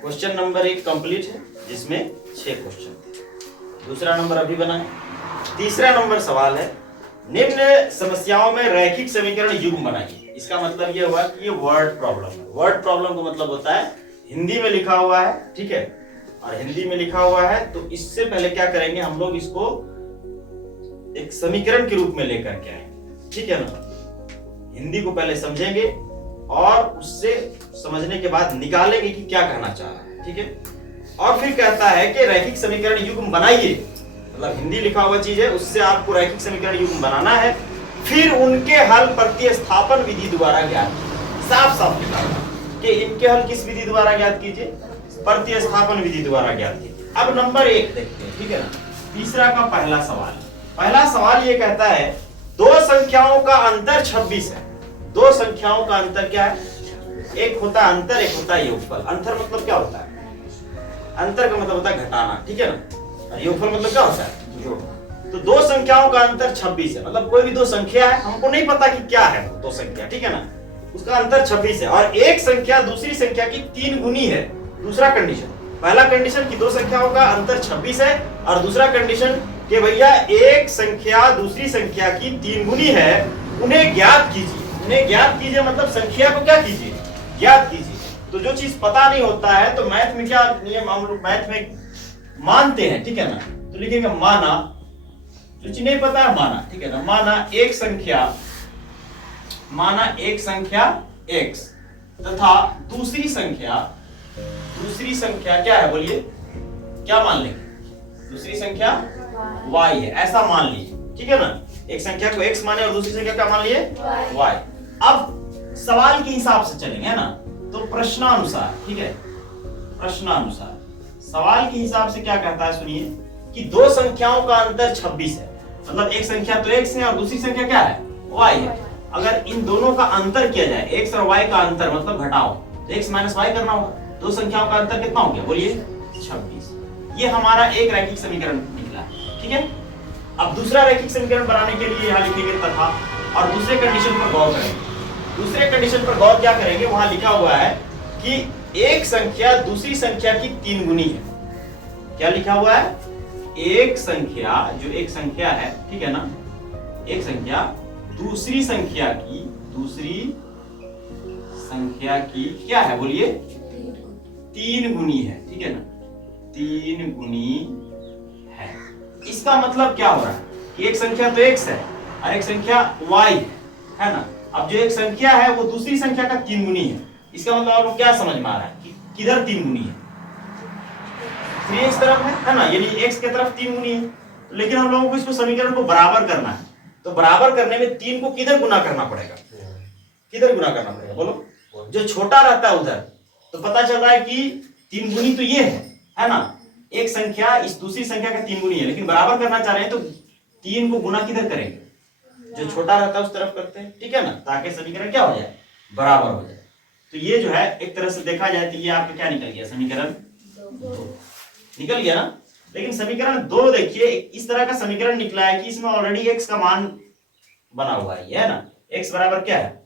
Question number 1 complete है जिसमें 6 question थे। दूसरा नंबर अभी बना है। तीसरा नंबर सवाल है, निम्न समस्याओं में रैखिक समीकरण युग्म बनाइए। इसका मतलब ये हुआ कि ये वर्ड प्रॉब्लम है। वर्ड प्रॉब्लम का मतलब होता है हिंदी में लिखा हुआ है, ठीक है, और हिंदी में लिखा हुआ है तो इससे पहले क्या करेंगे हम लोग, इसको एक समीकरण के रूप में लेकर के आएंगे, ठीक है ना। हिंदी को पहले समझेंगे और उससे समझने के बाद निकालेंगे कि क्या कहना चाह रहा है, ठीक है। और फिर कहता है कि रैखिक समीकरण युग्म बनाइए, मतलब हिंदी लिखा हुआ चीज है उससे आपको रैखिक समीकरण युग्म बनाना है। फिर उनके हल प्रतिस्थापन विधि द्वारा ज्ञात, साफ साफ लिखा है कि इनके हल किस विधि द्वारा ज्ञात कीजिए, प्रतिस्थापन विधि द्वारा ज्ञात कीजिए। अब नंबर 1 देखते हैं, ठीक है ना। तीसरा का पहला सवाल ये कहता है दो संख्याओं का अंतर 26 है। दो संख्याओं का अंतर क्या है, एक होता है अंतर, एक होता है योगफल। अंतर मतलब क्या होता है, अंतर का मतलब होता है घटाना, ठीक है ना। योगफल मतलब क्या होता है, जोड़। तो दो संख्याओं का अंतर 26 है, मतलब कोई भी दो संख्या है, हमको नहीं पता कि क्या है वो दो संख्या, ठीक है ना, उसका अंतर 26 है और एक संख्या दूसरी संख्या की 3 गुनी है। दूसरा कंडीशन, पहला कंडीशन कि दो संख्याओं का अंतर 26 है और दूसरा कंडीशन कि भैया एक संख्या दूसरी संख्या की 3 गुनी है, उन्हें ज्ञात कीजिए। उन्हें ज्ञात कीजिए मतलब संख्या को क्या कीजिए, ज्ञात कीजिए। तो जो चीज पता नहीं होता है तो मैथ में क्या नियम, हम लोग मैथ में मानते हैं, ठीक है ना। तो लिखेंगे माना, जो चीज नहीं पता है माना, ठीक है ना। माना एक संख्या x तथा दूसरी संख्या क्या है, बोलिए क्या मान लेंगे, दूसरी संख्या y है, ऐसा मान लीजिए, ठीक है ना। एक संख्या को x माने और दूसरी संख्या क्या मान लिए, y। अब सवाल के हिसाब से चलेंगे, है ना। तो प्रश्नानुसार, ठीक है, प्रश्नानुसार सवाल के हिसाब से क्या कहता है, सुनिए कि दो संख्याओं का अंतर 26 है, मतलब एक संख्या तो x है और दूसरी संख्या क्या है, y है। अगर इन दोनों का अंतर किया जाए, x और y का अंतर मतलब घटाओ, तो x माइनस y करना होगा। दो संख्याओं का अंतर कितना हो गया, बोलिए 26। ये हमारा एक रैखिक समीकरण निकला, ठीक है। अब दूसरा रैखिक समीकरण बनाने के लिए यहाँ लिखेंगे तथा, और दूसरे कंडीशन पर गौर करेंगे। दूसरे कंडीशन पर गौर क्या करेंगे, वहां लिखा हुआ है कि एक संख्या दूसरी संख्या की 3 गुनी है। क्या लिखा हुआ है, एक संख्या, जो एक संख्या है, ठीक है ना, एक संख्या दूसरी संख्या की क्या है, बोलिए 3 गुनी है, ठीक है ना, 3 गुनी है। इसका मतलब क्या हो रहा है कि एक संख्या तो x है और एक संख्या y है ना। अब जो एक संख्या है वो दूसरी संख्या का 3 गुनी है। इसका मतलब आपको क्या समझ में आ रहा है कि किधर 3 गुनी है, 3x तरफ है ना, यानी x की तरफ 3 गुनी है। लेकिन हम लोगों को इसको समीकरण को बराबर करना है, तो बराबर करने में 3 को किधर गुना करना पड़ेगा, किधर गुना करना पड़ेगा, बोलो। जो छोटा रहता है उधर, तो पता चल रहा है कि 3 गुनी तो ये है ना। एक संख्या इस दूसरी संख्या का 3 गुनी है, लेकिन बराबर करना चाह रहे हैं तो 3 को गुना किधर करेंगे, जो छोटा रहता है उस तरफ करते हैं, ठीक है ना, ताकि समीकरण क्या हो जाए, बराबर हो जाए। तो ये जो है एक तरह से देखा जाए तो ये आपका क्या निकल गया, समीकरण 2 निकल गया ना। लेकिन समीकरण 2 देखिए इस तरह का समीकरण निकला है कि इसमें ऑलरेडी x का मान बना हुआ है ना। x बराबर क्या है,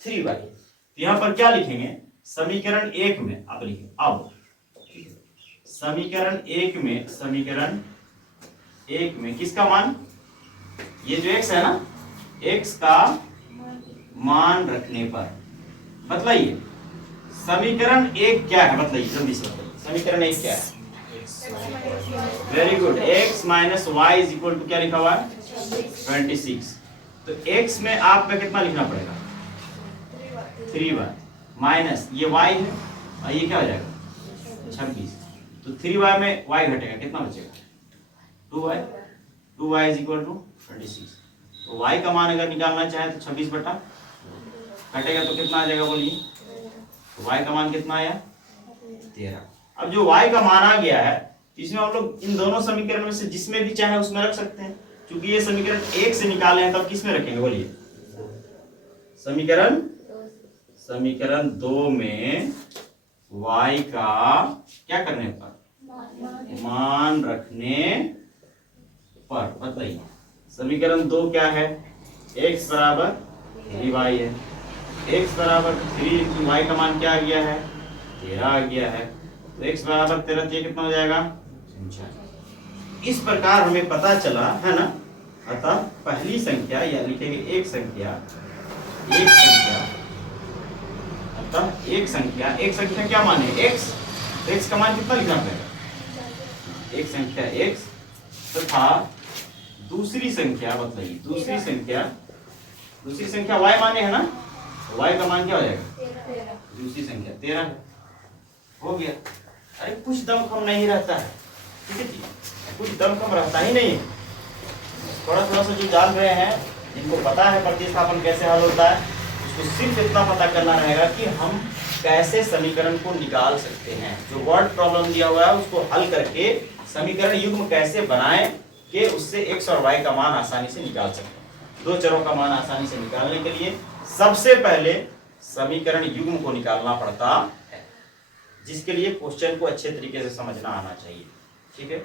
3y। तो यहां पर क्या लिखेंगे, समीकरण 1 में आप लिखेंगे, अब समीकरण 1 में किसका मान, ये जो x है ना, x का मान रखने पर, बतलाइए समीकरण 1 क्या है, बतलाइए जल्दी से बताइए, समीकरण 1 क्या है। Very good, x minus y is equal to क्या लिखा हुआ है, 26। तो x में आपका कितना लिखना पड़ेगा, 3y माइनस ये y है और ये क्या हो जाएगा 26। तो 3y में y घटेगा, कितना बचेगा 2y इज इक्वल टू 26। तो y का मान अगर निकालना चाहे तो 26 बटा घटेगा तो कितना आ जाएगा, बोलिए। तो y का मान कितना आया, 13। अब जो y का मान आ गया है, इसमें हम लोग इन दोनों समीकरण में से जिसमें भी चाहे उसमें रख सकते हैं। क्योंकि ये समीकरण 1 से निकाले हैं, तब किस में रखेंगे, बोलिए। समीकरण 2 में y का क्या करने पर, मान रखने पर, बताइए समीकरण 2 क्या है, x बराबर 3y है। x बराबर 3 इंटू वाई का मान क्या आ गया है, 13 आ गया है। तो तो x बराबर 13, तो ये कितना हो जाएगा 49। इस प्रकार हमें पता चला है ना। अतः पहली संख्या या लिखेंगे एक संख्या, अतः एक संख्या क्या माने x, x का मान कितना लिखना पड़ेगा, एक संख्या x तथा दूसरी संख्या बताइए, दूसरी संख्या y माने है ना, y का मान क्या हो जाएगा, दूसरी संख्या 13 है। हो गया। अरे कुछ दमखम नहीं रहता है, ठीक है जी, कुछ दमखम रहता ही नहीं है। थोड़ा थोड़ा सा जो जान रहे हैं, जिनको पता है प्रतिस्थापन कैसे हल होता है, उसको सिर्फ इतना पता करना रहेगा कि हम कैसे समीकरण को निकाल सकते हैं। जो वर्ड प्रॉब्लम दिया हुआ है उसको हल करके समीकरण युग्म कैसे बनाएं कि उससे x और y का मान आसानी से निकाल सकते हैं। दो चरों का मान आसानी से निकालने के लिए सबसे पहले समीकरण युग्म को निकालना पड़ता है, जिसके लिए क्वेश्चन को अच्छे तरीके से समझना आना चाहिए। ठीक है।